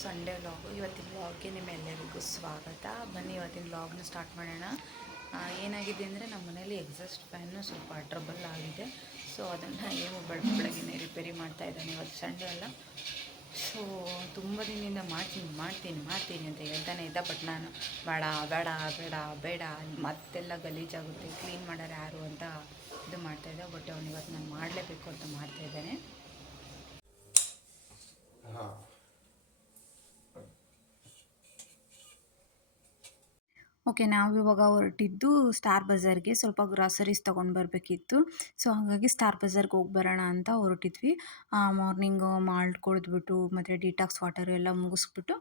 Sunday vlog. ಇವತ್ತಿನ ವ್ಲಾಗ್ಗೆ ನಿಮ್ಮೆಲ್ಲರಿಗೂ ಸ್ವಾಗತ. ಬನ್ನಿ ಇವತ್ತಿನ ವ್ಲಾಗ್ನ ಸ್ಟಾರ್ಟ್ ಮಾಡೋಣ. ಏನಾಗಿದೆ ಅಂದರೆ ನಮ್ಮ ಮನೇಲಿ ಎಕ್ಸಾಸ್ಟ್ ಫ್ಯಾನು ಸ್ವಲ್ಪ ಟ್ರಬಲ್ ಆಗಿದೆ. ಸೊ ಅದನ್ನು ಏನು ಬೆಳಗ್ಗೆ ರಿಪೇರಿ ಮಾಡ್ತಾ ಇದ್ದಾನೆ. ಇವತ್ತು ಸಂಡೇ ಅಲ್ಲ, ಸೊ ತುಂಬ ದಿನದಿಂದ ಮಾಡ್ತೀನಿ ಅಂತ ಹೇಳ್ತಾನೆ ಇದ್ದ. ಬಟ್ ನಾನು ಬೇಡ ಮತ್ತೆಲ್ಲ ಗಲೀಜಾಗುತ್ತೆ, ಕ್ಲೀನ್ ಮಾಡೋರು ಯಾರು ಅಂತ ಇದು ಮಾಡ್ತಾಯಿದ್ದೆ. ಬಟ್ ಅವನು ಇವತ್ತು ನಾನು ಮಾಡಲೇಬೇಕು ಅಂತ ಮಾಡ್ತಾಯಿದ್ದಾನೆ. ಓಕೆ, ನಾವು ಇವಾಗ ಹೊರಟಿದ್ದು ಸ್ಟಾರ್ ಬಜಾರ್ಗೆ ಸ್ವಲ್ಪ ಗ್ರಾಸರೀಸ್ ತೊಗೊಂಡು ಬರಬೇಕಿತ್ತು. ಸೊ ಹಾಗಾಗಿ ಸ್ಟಾರ್ ಬಜಾರ್ಗೆ ಹೋಗಿ ಬರೋಣ ಅಂತ ಹೊರಟಿದ್ವಿ. ಮಾರ್ನಿಂಗು ಮಾಲ್ಟ್ ಕುಡಿದ್ಬಿಟ್ಟು ಮತ್ತು ಡಿಟಾಕ್ಸ್ ವಾಟರ್ ಎಲ್ಲ ಮುಗಿಸ್ಬಿಟ್ಟು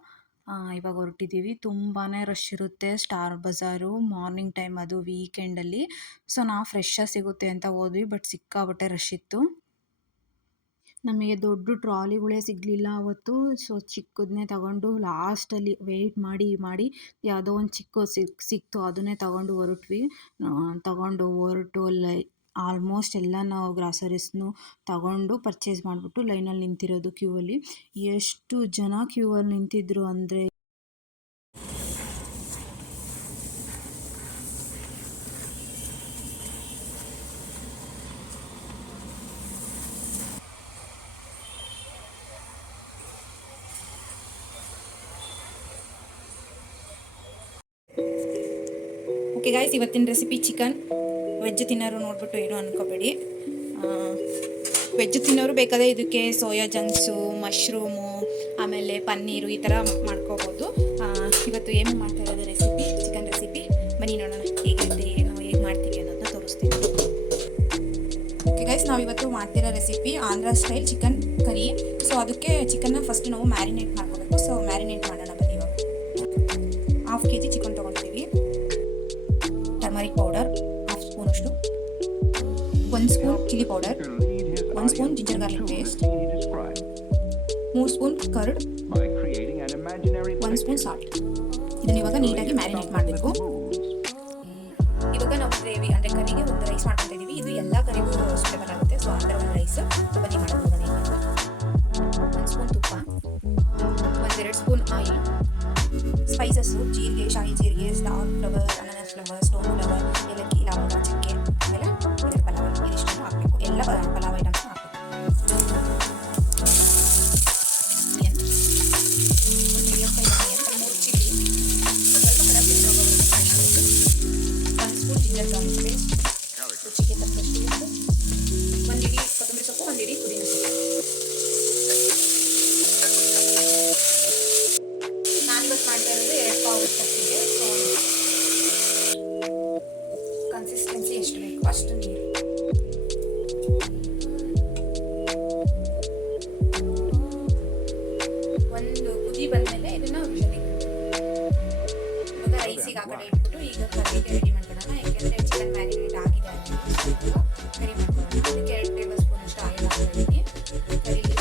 ಇವಾಗ ಹೊರಟಿದ್ದೀವಿ. ತುಂಬಾ ರಶ್ ಇರುತ್ತೆ ಸ್ಟಾರ್ ಬಜಾರು ಮಾರ್ನಿಂಗ್ ಟೈಮ್, ಅದು ವೀಕೆಂಡಲ್ಲಿ. ಸೊ ನಾವು ಫ್ರೆಶ್ಶಾಗಿ ಸಿಗುತ್ತೆ ಅಂತ ಹೋದ್ವಿ, ಬಟ್ ಸಿಕ್ಕಾಬಟ್ಟೆ ರಶ್ ಇತ್ತು. ನಮಗೆ ದೊಡ್ಡ ಟ್ರಾಲಿಗಳೇ ಸಿಗಲಿಲ್ಲ ಅವತ್ತು. ಸೊ ಚಿಕ್ಕದನ್ನೇ ತಗೊಂಡು ಲಾಸ್ಟಲ್ಲಿ ವೆಯ್ಟ್ ಮಾಡಿ ಯಾವುದೋ ಒಂದು ಚಿಕ್ಕದು ಸಿಕ್ತು, ಅದನ್ನೇ ತಗೊಂಡು ಹೊರಟು ಆಲ್ಮೋಸ್ಟ್ ಎಲ್ಲ ನಾವು ಗ್ರಾಸರೀಸ್ನು ತಗೊಂಡು ಪರ್ಚೇಸ್ ಮಾಡಿಬಿಟ್ಟು ಲೈನಲ್ಲಿ ನಿಂತಿರೋದು ಕ್ಯೂ ಅಲ್ಲಿ. ಎಷ್ಟು ಜನ ಕ್ಯೂ ಅಲ್ಲಿ ನಿಂತಿದ್ರು ಅಂದರೆ ಓಕೆ ಗಾಯ್ಸ್, ಇವತ್ತಿನ ರೆಸಿಪಿ ಚಿಕನ್. ವೆಜ್ ತಿನ್ನೋರು ನೋಡಿಬಿಟ್ಟು ಏನೂ ಅಂದ್ಕೋಬೇಡಿ. ವೆಜ್ ತಿನ್ನೋರು ಬೇಕಾದರೆ ಇದಕ್ಕೆ ಸೋಯಾ ಜಂಕ್ಸು, ಮಶ್ರೂಮು, ಆಮೇಲೆ ಪನ್ನೀರು ಈ ಥರ ಮಾಡ್ಕೋಬೋದು. ಇವತ್ತು ಏನು ಮಾಡ್ತಾ ಇರೋದು ರೆಸಿಪಿ, ಚಿಕನ್ ರೆಸಿಪಿ. ಬನ್ನಿ ನೋಡೋಣ ಹೇಗಿರುತ್ತೆ, ನಾವು ಹೇಗೆ ಮಾಡ್ತೀವಿ ಅನ್ನೋದನ್ನ ತೋರಿಸ್ತೀವಿ. ಓಕೆ ಗೈಸ್, ನಾವು ಇವತ್ತು ಮಾಡ್ತಿರೋ recipe Andhra style chicken curry. So ಅದಕ್ಕೆ ಚಿಕನ್ನ ಫಸ್ಟ್ ನಾವು ಮ್ಯಾರಿನೇಟ್ ಮಾಡ್ಕೋಬೇಕು. ಸೊ ಮ್ಯಾರಿನೇಟ್ ಮಾಡೋಣ ಬನ್ನಿ. ಇವಾಗ 1/2 kg ಚಿಕನ್ ತೊಗೊಂಡಿದ್ದೀವಿ. ಟರ್ಮರಿಕ್ ಪೌಡರ್ 1/2 ಸ್ಪೂನ್ ಅಷ್ಟು, 1 spoon chilli powder, 1 spoon ginger garlic paste, 3 spoon curd, 1 spoon salt. ಇದನ್ನು ಇವಾಗ ನೀಟಾಗಿ ಮ್ಯಾರಿನೇಟ್ ಮಾಡಬೇಕು. ಇವಾಗ ನಾವು ಗ್ರೇವಿ ಅಂದರೆ ಕರಿಗೆ ಒಂದು ರೈಸ್ ಮಾಡ್ಕೊತಾ ಇದ್ದೀವಿ. ಇದು ಎಲ್ಲ ಕರಿಗೂ ಸೂಟೇಬಲ್ ಆಗುತ್ತೆ. ಸೊ ಅಂದರೆ ಒಂದು ರೈಸ್ ಬನ್ನಿ ಮಾಡೋದು. 1 ಸ್ಪೂನ್ ತುಪ್ಪ, 1-2 ಸ್ಪೂನ್ ಆಯಿಲ್, ಸ್ಪೈಸಸ್ಸು ಜೀರಿಗೆ, ಶಾಹಿ ಜೀರಿಗೆ, ಸ್ಟಾರ್ ಫ್ಲವರ್, ಅನಾನಸ್ ಫ್ಲವರ್, ಸ್ಟೋನ್ ಫ್ಲವರ್, ಏಲಕ್ಕಿ, ಲವಂಗ, ಚಕ್ಕೆ, ಆಮೇಲೆ ಪಲಾವ್, ಇದಿಷ್ಟನ್ನು ಹಾಕಬೇಕು. ಎಲ್ಲ ಪಲಾವ್ ಐಟಮ್ಸ್ ಹಾಕಬೇಕು. ಮೀಡಿಯಂ ಫ್ರೈ ಆನಿಯನ್, 3 ಚಿಲ್ಲಿ, ಸ್ವಲ್ಪ ಕಲರ್ ಹಾಕಬೇಕು. 1 ಸ್ಪೂನ್ ಜಿಂಜರ್ ಗಾರ್ಲಿಕ್ ಪೇಸ್ಟ್, ರುಚಿಗೆ ತಕ್ಕಷ್ಟು ಉಪ್ಪು, 1 ಇಡೀ ಕೊತ್ತಂಬರಿ ಸೊಪ್ಪು, 1 ಇಡೀ ಪುದೀನ ಸೊಪ್ಪು. ನಾನಿವತ್ತು ಮಾಡ್ತಾ ಇರೋದು 2 ಪಾವು ತಪ್ಪಿಗೆ. ಸೊ ಕನ್ಸಿಸ್ಟೆನ್ಸಿ ಎಷ್ಟು ಬೇಕು ಅಷ್ಟು ನೀರು. ಒಂದು ಕುದಿ ಬಂದಮೇಲೆ ಇದನ್ನ ಇವಾಗ ರೈಸಿಗೆ ಆ ಕಡೆ ಇಟ್ಬಿಟ್ಟು ಈಗ ಕರಿಗೆ ರೆಡಿ ಮಾಡ್ಕೊಳ್ಳೋಣ. ಯಾಕೆಂದರೆ ಚಿಕನ್ ಮ್ಯಾರಿನೇಟ್ ಆಗಿದೆ ಅಂತ ಕರಿ ಮಾಡ್ಕೊಳ್ಳೋಣ. ಅದಕ್ಕೆ 2 ಟೇಬಲ್ ಸ್ಪೂನ್ ಅಷ್ಟು ಆಯಿಲ್ ಹಾಕಿದ್ದೀನಿ. ಕರೀಲಿ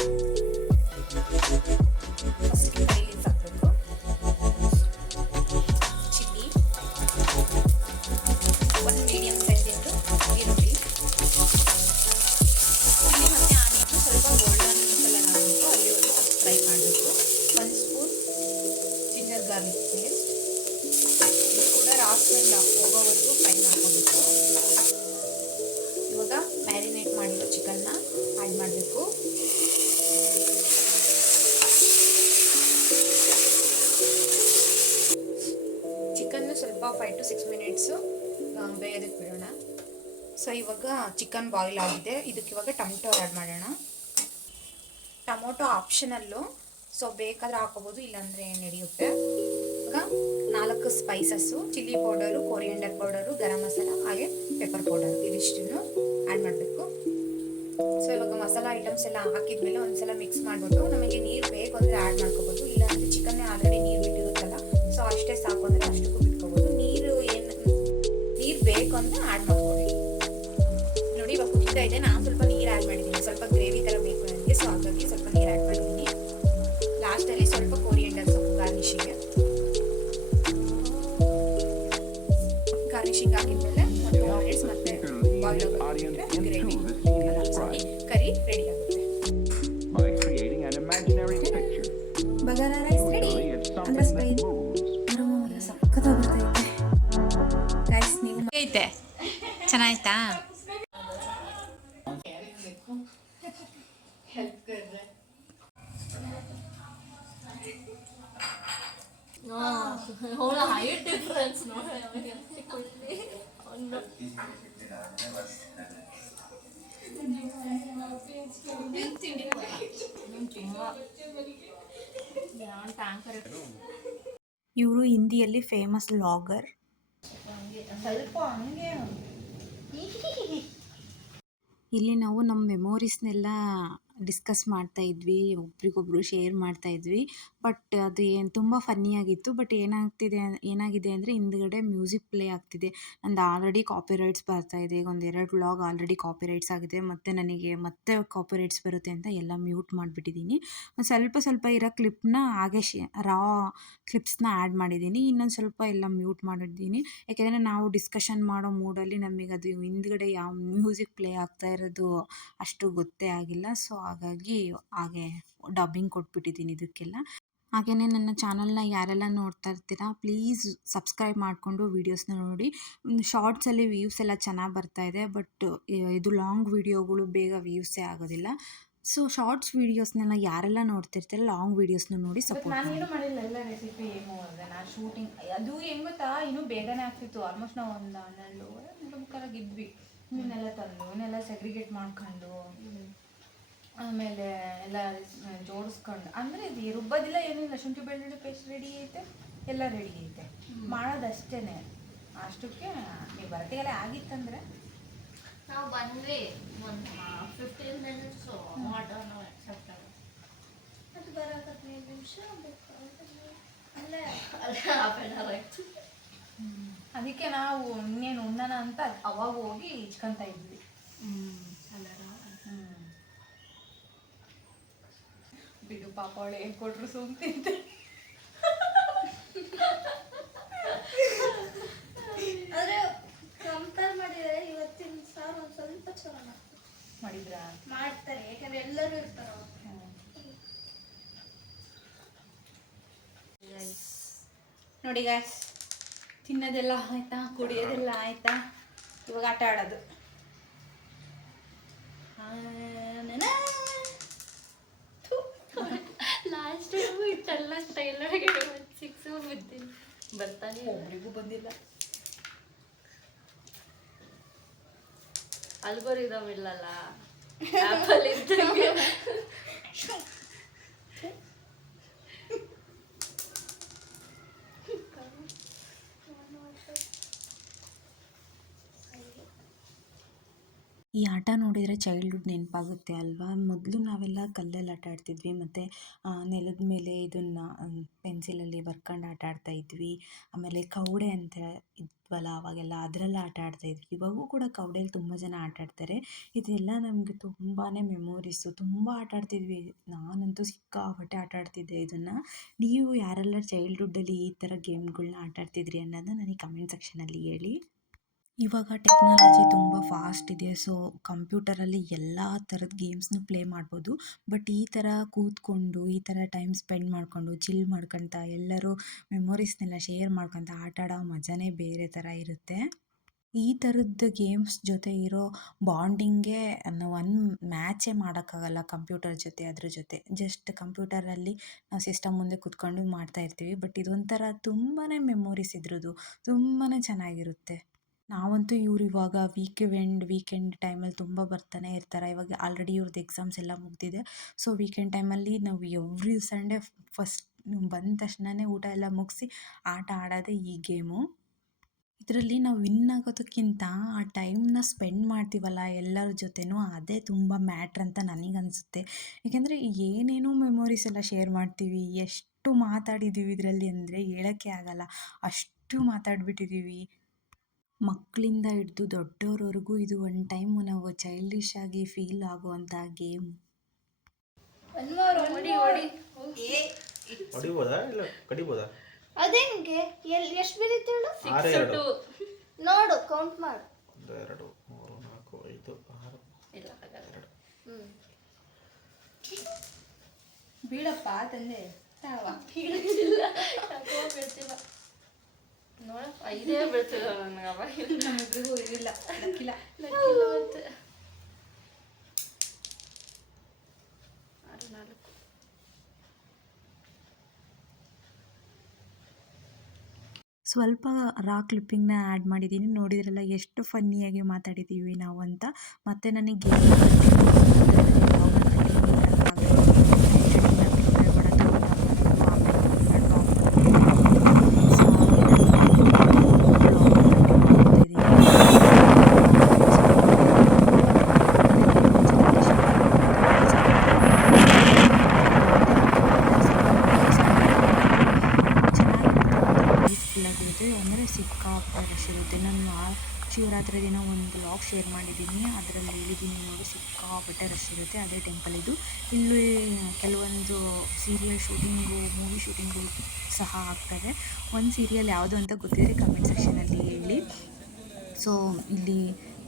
ಫಸ್ಟ್ ಕರೀಲಿ ಹಾಕಬೇಕು. ಚಿಲ್ಲಿ, 1 ಮೀಡಿಯಂ ಸೈಜಿಂದು ಈರುಳ್ಳಿ, ಚಿಲ್ಲಿ ಮತ್ತು ಆನಿಯನ್ ಸ್ವಲ್ಪ ಗೋಲ್ಡನ್ ಕಲರ್ ಆಗಬೇಕು, ಅಲ್ಲಿವರೆಗೂ ಫ್ರೈ ಮಾಡಬೇಕು. 1 ಸ್ಪೂನ್ ಜಿಂಜರ್ ಗಾರ್ಲಿಕ್ ಪೇಸ್ಟ್, ಇದು ಕೂಡ ರಾಸ್ಮೆಲ್ ಹೋಗೋವರೆಗೂ ಫ್ರೈ ಮಾಡ್ಕೋಬೇಕು. ಇವಾಗ ಮ್ಯಾರಿನೇಟ್ ಮಾಡಿರೋ ಚಿಕನ್ನ ಆ್ಯಡ್ ಮಾಡಬೇಕು. ಚಿಕನ್ನು ಸ್ವಲ್ಪ 5 to 6 ಮಿನಿಟ್ಸು ಬೇಯೋದಕ್ಕೆ ಬಿಡೋಣ. ಸೊ ಇವಾಗ ಚಿಕನ್ ಬಾಯ್ಲ್ ಆಗಿದೆ. ಇದಕ್ಕೆ ಇವಾಗ ಟೊಮೆಟೊ ಆ್ಯಡ್ ಮಾಡೋಣ. ಟೊಮೊಟೊ ಆಪ್ಷನಲ್ಲು, ಸೊ ಬೇಕಾದರೆ ಹಾಕೋಬೋದು, ಇಲ್ಲಾಂದರೆ ನಡೆಯುತ್ತೆ. ಇವಾಗ 4 spices, chilli powder, coriander powder, garam masala, ಹಾಗೆ ಪೆಪ್ಪರ್ ಪೌಡರು, ಇದಿಷ್ಟನ್ನು ಆ್ಯಡ್ ಮಾಡಬೇಕು. ಸೊ ಇವಾಗ ಮಸಾಲ ಐಟಮ್ಸ್ ಎಲ್ಲ ಹಾಕಿದ್ಮೇಲೆ ಒಂದ್ಸಲ ಮಿಕ್ಸ್ ಮಾಡಿಬಿಟ್ಟು ನಮಗೆ ನೀರು ಬೇಕು ಅಂದರೆ ಆ್ಯಡ್ ಮಾಡ್ಕೋಬೋದು, ಇಲ್ಲಾಂದರೆ ಚಿಕನ್ನೇ ಆಲ್ರೆಡಿ ನೀರು ಬಿಟ್ಟಿರುತ್ತಲ್ಲ, ಸೊ ಅಷ್ಟೇ ಸಾಕು ಅಂದರೆ ಅಷ್ಟಕ್ಕೂ ಬಿಟ್ಕೋಬೋದು. ನೀರು ಬೇಕು ಅಂದರೆ ಆ್ಯಡ್ ಮಾಡ್ಕೊಳ್ಳಿ. ನೋಡಿ ಇವಾಗ ಕುದೀತಾ ಇದೆ. ನಾನು ಸ್ವಲ್ಪ ನೀರು ಆ್ಯಡ್ ಮಾಡಿದ್ದೀನಿ, ಸ್ವಲ್ಪ ಗ್ರೇವಿ ಥರ ಬೇಕು ನನಗೆ. ಸೊ ಹಾಗಾಗಿ ಸ್ವಲ್ಪ ನೀರು ಆ್ಯಡ್ ಮಾಡಿದ್ದೀನಿ. ಲಾಸ್ಟಲ್ಲಿ ಸ್ವಲ್ಪ ಕೊರಿಯಂಡರ್ ಸೊಪ್ಪು ಗಾರ್ನಿಶಿಂಗ್ ಹಾಕಿದ್ಮೇಲೆ ಒಂದು 2 ಮಿನಿಟ್ಸ್ ಮತ್ತೆ ಬಾಯ್ಲ್ ಆಗೋಕ್ಕೆ ಗ್ರೇವಿ ಕರಿ ರೆಡಿ ಆಗುತ್ತೆ. ಬಗಾರ ರೈಸ್ ಐತೆ ಚೆನ್ನಾಯ್ತಾ? हाइट डिफरेंस ಇವರು ಹಿಂದಿಯಲ್ಲಿ ಫೇಮಸ್ ವ್ಲಾಗರ್. ಸ್ವಲ್ಪ ಹಂಗೆ ಇಲ್ಲಿ ನಾವು ನಮ್ಮ ಮೆಮೊರೀಸ್ನೆಲ್ಲ ಡಿಸ್ಕಸ್ ಮಾಡ್ತಾ ಇದ್ವಿ, ಒಬ್ರಿಗೊಬ್ರು ಶೇರ್ ಮಾಡ್ತಾ ಇದ್ವಿ. ಬಟ್ ಅದು ಏನು ತುಂಬ ಫನ್ನಿಯಾಗಿತ್ತು. ಬಟ್ ಏನಾಗಿದೆ ಅಂದರೆ ಹಿಂದ್ಗಡೆ ಮ್ಯೂಸಿಕ್ ಪ್ಲೇ ಆಗ್ತಿದೆ. ನಂದು ಆಲ್ರೆಡಿ ಕಾಪಿರೈಟ್ಸ್ ಬರ್ತಾ ಇದೆ. ಈಗ ಒಂದೆರಡು ವ್ಲಾಗ್ ಆಲ್ರೆಡಿ ಕಾಪಿರೈಟ್ಸ್ ಆಗಿದೆ. ಮತ್ತು ನನಗೆ ಮತ್ತೆ ಕಾಪಿರೈಟ್ಸ್ ಬರುತ್ತೆ ಅಂತ ಎಲ್ಲ ಮ್ಯೂಟ್ ಮಾಡಿಬಿಟ್ಟಿದ್ದೀನಿ. ಸ್ವಲ್ಪ ಇರೋ ಕ್ಲಿಪ್ನ ಹಾಗೆ ರಾ ಕ್ಲಿಪ್ಸ್ನ ಆ್ಯಡ್ ಮಾಡಿದ್ದೀನಿ. ಇನ್ನೊಂದು ಸ್ವಲ್ಪ ಎಲ್ಲ ಮ್ಯೂಟ್ ಮಾಡಿದ್ದೀನಿ. ಯಾಕೆಂದರೆ ನಾವು ಡಿಸ್ಕಷನ್ ಮಾಡೋ ಮೂಡಲ್ಲಿ ನಮಗೆ ಅದು ಹಿಂದ್ಗಡೆ ಯಾವ ಮ್ಯೂಸಿಕ್ ಪ್ಲೇ ಆಗ್ತಾ ಇರೋದು ಅಷ್ಟು ಗೊತ್ತೇ ಆಗಿಲ್ಲ. ಸೊ ಹಾಗಾಗಿ ಹಾಗೆ ಡಬ್ಬಿಂಗ್ ಕೊಟ್ಬಿಟ್ಟಿದ್ದೀನಿ ಇದಕ್ಕೆಲ್ಲ. ಹಾಗೆಯೇ ನನ್ನ ಚಾನಲ್ನ ಯಾರೆಲ್ಲ ನೋಡ್ತಾ ಇರ್ತೀರಾ ಪ್ಲೀಸ್ ಸಬ್ಸ್ಕ್ರೈಬ್ ಮಾಡಿಕೊಂಡು ವೀಡಿಯೋಸ್ನ ನೋಡಿ. ಶಾರ್ಟ್ಸಲ್ಲಿ ವ್ಯೂಸ್ ಎಲ್ಲ ಚೆನ್ನಾಗಿ ಬರ್ತಾ ಇದೆ. ಬಟ್ ಇದು ಲಾಂಗ್ ವೀಡಿಯೋಗಳು ಬೇಗ ವ್ಯೂಸೇ ಆಗೋದಿಲ್ಲ. ಸೊ ಶಾರ್ಟ್ಸ್ ವೀಡಿಯೋಸ್ನೆಲ್ಲ ಯಾರೆಲ್ಲ ನೋಡ್ತಿರ್ತೀರ ಲಾಂಗ್ ವೀಡಿಯೋಸ್ನ ನೋಡಿ ಸಪೋರ್ಟ್ ಮಾಡಿ. ನಾನೇನು ಮಾಡಿಲ್ಲ, ಎಲ್ಲ ರೆಸಿಪಿ ಏನು ಅಂದರೆ ನಾನು ಶೂಟಿಂಗ್ ಅದು ಹೆಂಗೆ ಗೊತ್ತಾ, ಇನ್ನೂ ಬೇಗನೆ ಆಗ್ತಿತ್ತು. ಆಲ್ಮೋಸ್ಟ್ ನಾವು ಒಂದು 12 ಇದ್ವಿ. ಇವನ್ನೆಲ್ಲ ತಂದು ಇವನ್ನೆಲ್ಲ ಸೆಗ್ರಿಗೇಟ್ ಮಾಡ್ಕೊಂಡು ಆಮೇಲೆ ಎಲ್ಲ ಜೋಡಿಸ್ಕೊಂಡು, ಅಂದರೆ ಇದು ರುಬ್ಬೋದಿಲ್ಲ ಏನಿಲ್ಲ. ಶುಂಠಿ ಬೆಳ್ಳುಳ್ಳಿ ಪೇಸ್ಟ್ ರೆಡಿ ಐತೆ, ಎಲ್ಲ ರೆಡಿ ಐತೆ, ಮಾಡೋದಷ್ಟೇ. ಅಷ್ಟಕ್ಕೆ ನೀವು ಬರಟಿಗೆಲ್ಲ ಆಗಿತ್ತಂದರೆ ನಾವು ಬಂದ್ವಿ ಒಂದು 15 ಮಿನಿಟ್ಸು ವಾಟರ್ ನಾವು ಎಕ್ಸೆಪ್ಟ್ ಅದು ಬರೋಕೆ 15 ನಿಮಿಷ ಬೇಕು. ಅಲ್ಲೇ ಹಾಫ್ ಆನ್ ಅವರ್ ಆಯಿತು. ಅದಕ್ಕೆ ನಾವು ಇನ್ನೇನು ಉಣ್ಣೋಣ ಅಂತ ಅವಾಗ ಹೋಗಿ ಇಚ್ಕೊಂತ ಇದ್ವಿ. ಬಿಡು ಪಾಪ ಅವಳು ಹೇಳ್ಕೊಟ್ರು ಸುಮ್ತಿಂತೆ. ಆದರೆ ಕಂಪೇರ್ ಮಾಡಿದರೆ ಇವತ್ತಿನ ಸಾರು ಒಂದು ಸ್ವಲ್ಪ ಚೆನ್ನಾಗಿ ಮಾಡಿದ್ರಾ? ಮಾಡ್ತಾರೆ, ಯಾಕಂದ್ರೆ ಎಲ್ಲರೂ ಇರ್ತಾರೆ. ನೋಡಿ ಗಾಯ್ಸ್, ತಿನ್ನೋದೆಲ್ಲ ಆಯ್ತಾ, ಕುಡಿಯೋದೆಲ್ಲ ಆಯ್ತಾ, ಇವಾಗ ಆಟ ಆಡೋದು. ಲಾಸ್ಟ್ ಟೈಮು ಇಟ್ಟೆಲ್ಲ ಸ್ಟೈಲಾಗಿ 6 ಬಿದ್ದಿಲ್ಲ, ಬರ್ತಾನೆ ಒಬ್ರಿಗೂ ಬಂದಿಲ್ಲ. ಅಲ್ಗೋರಿದಮ್ ಇಲ್ಲಲ್ಲ ಆಪಲ್ ಇದ್ದಂಗೆ. ಈ ಆಟ ನೋಡಿದರೆ ಚೈಲ್ಡ್ಹುಡ್ ನೆನಪಾಗುತ್ತೆ ಅಲ್ವಾ? ಮೊದಲು ನಾವೆಲ್ಲ ಕಲ್ಲಲ್ಲಿ ಆಟ ಆಡ್ತಿದ್ವಿ, ಮತ್ತು ನೆಲದ ಮೇಲೆ ಇದನ್ನು ಪೆನ್ಸಿಲಲ್ಲಿ ಬರ್ಕೊಂಡು ಆಟ ಆಡ್ತಾ ಇದ್ವಿ. ಆಮೇಲೆ ಕವಡೆ ಅಂತ ಇದ್ವಲ್ಲ ಅವಾಗೆಲ್ಲ, ಅದರಲ್ಲಿ ಆಟ ಆಡ್ತಾಯಿದ್ವಿ. ಇವಾಗೂ ಕೂಡ ಕವಡೆಯಲ್ಲಿ ತುಂಬ ಜನ ಆಟ ಆಡ್ತಾರೆ. ಇದೆಲ್ಲ ನಮಗೆ ತುಂಬಾ ಮೆಮೊರೀಸು. ತುಂಬ ಆಟ ಆಡ್ತಿದ್ವಿ. ನಾನಂತೂ ಸಿಕ್ಕಾಪಟ್ಟೆ ಆಟ ಆಡ್ತಿದ್ದೆ ಇದನ್ನು. ನೀವು ಯಾರೆಲ್ಲ ಚೈಲ್ಡ್ಹುಡ್ಡಲ್ಲಿ ಈ ಥರ ಗೇಮ್ಗಳನ್ನ ಆಟ ಆಡ್ತಿದ್ರಿ ಅನ್ನೋದನ್ನ ನನಗೆ ಕಮೆಂಟ್ ಸೆಕ್ಷನಲ್ಲಿ ಹೇಳಿ. ಇವಾಗ ಟೆಕ್ನಾಲಜಿ ತುಂಬ ಫಾಸ್ಟ್ ಇದೆ. ಸೊ ಕಂಪ್ಯೂಟರಲ್ಲಿ ಎಲ್ಲ ಥರದ ಗೇಮ್ಸ್ನು ಪ್ಲೇ ಮಾಡ್ಬೋದು. ಬಟ್ ಈ ಥರ ಕೂತ್ಕೊಂಡು ಈ ಥರ ಟೈಮ್ ಸ್ಪೆಂಡ್ ಮಾಡಿಕೊಂಡು ಚಿಲ್ ಮಾಡ್ಕೊತ ಎಲ್ಲರೂ ಮೆಮೊರೀಸ್ನೆಲ್ಲ ಶೇರ್ ಮಾಡ್ಕೊತ ಆಟ ಆಡೋ ಮಜಾನೇ ಬೇರೆ ಥರ ಇರುತ್ತೆ. ಈ ಥರದ್ದು ಗೇಮ್ಸ್ ಜೊತೆ ಇರೋ ಬಾಂಡಿಂಗೇ ನಾವು ಮ್ಯಾಚೇ ಮಾಡೋಕ್ಕಾಗಲ್ಲ ಕಂಪ್ಯೂಟರ್ ಜೊತೆ. ಅದ್ರ ಜೊತೆ ಜಸ್ಟ್ ಕಂಪ್ಯೂಟರಲ್ಲಿ ನಾವು ಸಿಸ್ಟಮ್ ಮುಂದೆ ಕೂತ್ಕೊಂಡು ಮಾಡ್ತಾ ಇರ್ತೀವಿ. ಬಟ್ ಇದೊಂಥರ ತುಂಬಾ ಮೆಮೊರೀಸ್ ಇದ್ರದ್ದು, ತುಂಬಾ ಚೆನ್ನಾಗಿರುತ್ತೆ. ನಾವಂತೂ ಇವ್ರು ಇವಾಗ ವೀಕೆಂಡ್ ಟೈಮಲ್ಲಿ ತುಂಬ ಬರ್ತಾನೆ ಇರ್ತಾರೆ. ಇವಾಗ ಆಲ್ರೆಡಿ ಇವ್ರದ್ದು ಎಕ್ಸಾಮ್ಸ್ ಎಲ್ಲ ಮುಗಿದಿದೆ. ಸೊ ವೀಕೆಂಡ್ ಟೈಮಲ್ಲಿ ನಾವು ಎವ್ರಿ ಸಂಡೇ ಫಸ್ಟ್ ಬಂದ ತಕ್ಷಣವೇ ಊಟ ಎಲ್ಲ ಮುಗಿಸಿ ಆಟ ಆಡೋದೇ ಈ ಗೇಮು. ಇದರಲ್ಲಿ ನಾವು ವಿನ್ ಆಗೋದಕ್ಕಿಂತ ಆ ಟೈಮ್ನ ಸ್ಪೆಂಡ್ ಮಾಡ್ತೀವಲ್ಲ ಎಲ್ಲರ ಜೊತೆನೂ, ಅದೇ ತುಂಬ ಮ್ಯಾಟ್ರ್ ಅಂತ ನನಗನ್ಸುತ್ತೆ. ಏಕೆಂದರೆ ಏನೇನೋ ಮೆಮೊರೀಸ್ ಎಲ್ಲ ಶೇರ್ ಮಾಡ್ತೀವಿ. ಎಷ್ಟು ಮಾತಾಡಿದ್ದೀವಿ ಇದರಲ್ಲಿ ಅಂದರೆ ಹೇಳೋಕ್ಕೆ ಆಗಲ್ಲ, ಅಷ್ಟು ಮಾತಾಡ್ಬಿಟ್ಟಿದ್ದೀವಿ. ಮಕ್ಕಳಿಂದ ಹಿಡಿದು ದೊಡ್ಡೋರವರೆಗೂ ಇದು ಒಂದು ಟೈಮು ನಾವು ಚೈಲ್ಡಿಶ್ ಆಗಿ ಫೀಲ್ ಆಗುವಂಥ ಗೇಮ್. ಹೊಡಿಬೋದಾ ಇಲ್ಲ ಕಡಿಬೋದಾ? ಅದೇಂಗೆ ಎಷ್ಟು ಬಿದ್ದಿತ್ತು ಹೇಳು? 6 2 ನೋಡು, ಕೌಂಟ್ ಮಾಡು. 1 2 3 4 5 6 ಇಲ್ಲ ಹಾಗಾದ್ರೆ ಬೀಳಪ್ಪ ತಂದೆ ತಾವ ಬೀಳ್ತಿಲ್ಲ, ಯಾಕೋ ಬೀಳ್ತಿಲ್ಲ. ನೋಡ 5 ಬೀಳ್ತದ ನನಗೆ ಅವಾಗ ನಮಗೂ ಇದಿಲ್ಲ ಲಕ್ಕಿಲ್ಲ. ಲಕ್ಕಿಲ್ಲ ಮತ್ತೆ 6 4 ಸ್ವಲ್ಪ ರಾ ಕ್ಲಿಪ್ಪಿಂಗ್ನ ಆ್ಯಡ್ ಮಾಡಿದ್ದೀನಿ. ನೋಡಿದ್ರಲ್ಲ ಎಷ್ಟು ಫನ್ನಿಯಾಗಿ ಮಾತಾಡಿದ್ದೀವಿ ನಾವು ಅಂತ. ಮತ್ತು ನನಗೆ ಆಗಿರುತ್ತೆ ಅಂದರೆ ಸಿಕ್ಕಾಪಟ್ಟೆ ರಶ್ ಇರುತ್ತೆ. ನಾನು ಶಿವರಾತ್ರಿ ದಿನ ಒಂದು ವ್ಲಾಗ್ ಶೇರ್ ಮಾಡಿದ್ದೀನಿ, ಅದರಲ್ಲಿ ಹೇಳಿದ್ದೀನಿ ನೋಡಿ, ಸಿಕ್ಕಾಪಟ್ಟೆ ರಶ್ ಇರುತ್ತೆ. ಅದೇ ಟೆಂಪಲ್ ಇದು. ಇಲ್ಲಿ ಕೆಲವೊಂದು ಸೀರಿಯಲ್ ಶೂಟಿಂಗು, ಮೂವಿ ಶೂಟಿಂಗು ಸಹ ಆಗ್ತವೆ. ಒಂದು ಸೀರಿಯಲ್ ಯಾವುದು ಅಂತ ಗೊತ್ತಿದ್ರೆ ಕಮೆಂಟ್ ಸೆಕ್ಷನಲ್ಲಿ ಹೇಳಿ. ಸೊ ಇಲ್ಲಿ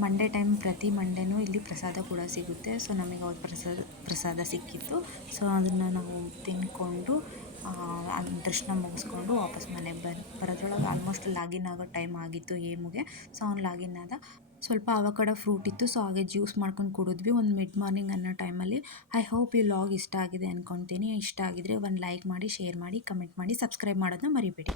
ಮಂಡೇ ಟೈಮ್ ಪ್ರತಿ ಮಂಡೇನೂ ಇಲ್ಲಿ ಪ್ರಸಾದ ಕೂಡ ಸಿಗುತ್ತೆ. ಸೊ ನಮಗೆ ಅವತ್ತು ಪ್ರಸಾದ ಸಿಕ್ಕಿತ್ತು. ಸೊ ಅದನ್ನು ನಾವು ತಿಂದ್ಕೊಂಡು ದರ್ಶನ ಮುಗಿಸ್ಕೊಂಡು ವಾಪಸ್ ಮನೆಗೆ ಬರೋದ್ರೊಳಗೆ ಆಲ್ಮೋಸ್ಟ್ ಲಾಗಿನ್ ಆಗೋ ಟೈಮ್ ಆಗಿತ್ತು ಏಮ್ಗೆ. ಸೊ ಅವ್ನು ಲಾಗಿನ್ ಆದ. ಸ್ವಲ್ಪ ಅವಕಾಡೋ ಫ್ರೂಟ್ ಇತ್ತು, ಸೊ ಹಾಗೆ ಜ್ಯೂಸ್ ಮಾಡ್ಕೊಂಡು ಕುಡಿದ್ವಿ ಒಂದು ಮಿಡ್ ಮಾರ್ನಿಂಗ್ ಅನ್ನೋ ಟೈಮಲ್ಲಿ. ಐ ಹೋಪ್ ಈ ವ್ಲಾಗ್ ಇಷ್ಟ ಆಗಿದೆ ಅಂದ್ಕೊತೀನಿ. ಇಷ್ಟ ಆಗಿದ್ರೆ ಒಂದು ಲೈಕ್ ಮಾಡಿ, ಶೇರ್ ಮಾಡಿ, ಕಮೆಂಟ್ ಮಾಡಿ, ಸಬ್ಸ್ಕ್ರೈಬ್ ಮಾಡೋದನ್ನ ಮರಿಬೇಡಿ.